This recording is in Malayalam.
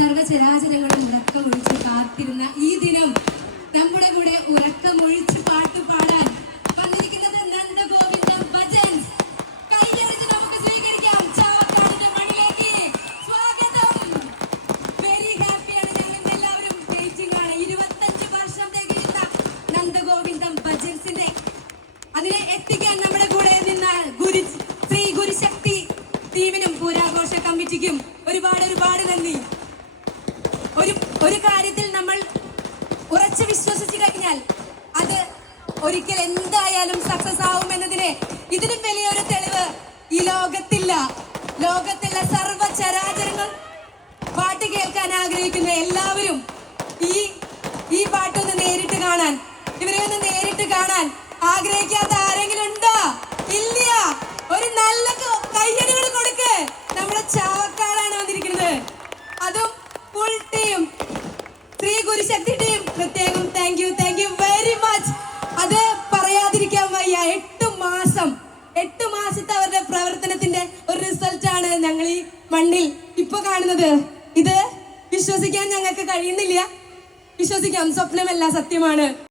സർവചരാചരങ്ങളും ഉറക്കമൊഴിച്ച് കാത്തിരുന്ന ഈ ദിനം നമ്മുടെ കൂടെ ഉറക്കമൊഴിച്ച് പാട്ട് പാടാൻ വന്നിരിക്കുന്നത് നന്ദഗോവിന്ദം ഭജൻസ്. കൈയടിച്ച് നമുക്ക് സ്വീകരിക്കാം. ചാവക്കാടിന്റെ മണ്ണിലേക്ക് സ്വാഗതം. വെരി ഹാപ്പിയാണ്. ഞങ്ങൾ എല്ലാവരും വെയിറ്റിംഗ് ആണ്. 25 വർഷം തികയുന്ന നന്ദഗോവിന്ദം ഭജൻസിന്റെ അതിനെ എത്തിക്കാൻ നമ്മുടെ കൂടെ നിന്ന ശ്രീ ഗുരുശക്തി ടീമിനും പൂരാഘോഷ കമ്മിറ്റിക്കും ഒരുപാട് നന്ദി. ഒരു കാര്യത്തിൽ നമ്മൾ ഉറച്ചു വിശ്വസിച്ചു കഴിഞ്ഞാൽ അത് ഒരിക്കൽ എന്തായാലും സക്സസ് ആവും എന്നതിന് ഇതിനും വലിയൊരു തെളിവ് ഈ ലോകത്തില്ല. ലോകത്തുള്ള സർവ്വചരാചരങ്ങൾ പാട്ട് കേൾക്കാൻ ആഗ്രഹിക്കുന്ന എല്ലാവരും ഈ പാട്ടൊന്ന് നേരിട്ട് കാണാൻ, ഇവരെ ഒന്ന് നേരിട്ട് കാണാൻ ആഗ്രഹിക്കാത്ത ആരെങ്കിലും ഉണ്ടോ? ഇല്ല. ഒരു നല്ല കയ്യടികൾ കൊടുക്ക്. നമ്മുടെ ചാവക്കാടാണ് വന്നിരിക്കുന്നത്. അതും ഫുൾ ടീം, ശ്രീ ഗുരുശക്തി ടീം പ്രത്യേകം താങ്ക് യു വെരി മച്ച്. അത് പറയാതിരിക്കാൻ വയ്യ. 8 മാസത്തെ അവരുടെ പ്രവർത്തനത്തിന്റെ ഒരു റിസൾട്ടാണ് ഞങ്ങൾ ഈ മണ്ണിൽ ഇപ്പൊ കാണുന്നത്. ഇത് വിശ്വസിക്കാൻ ഞങ്ങൾക്ക് കഴിയുന്നില്ല. വിശ്വസിക്കാം, സ്വപ്നമല്ല, സത്യമാണ്.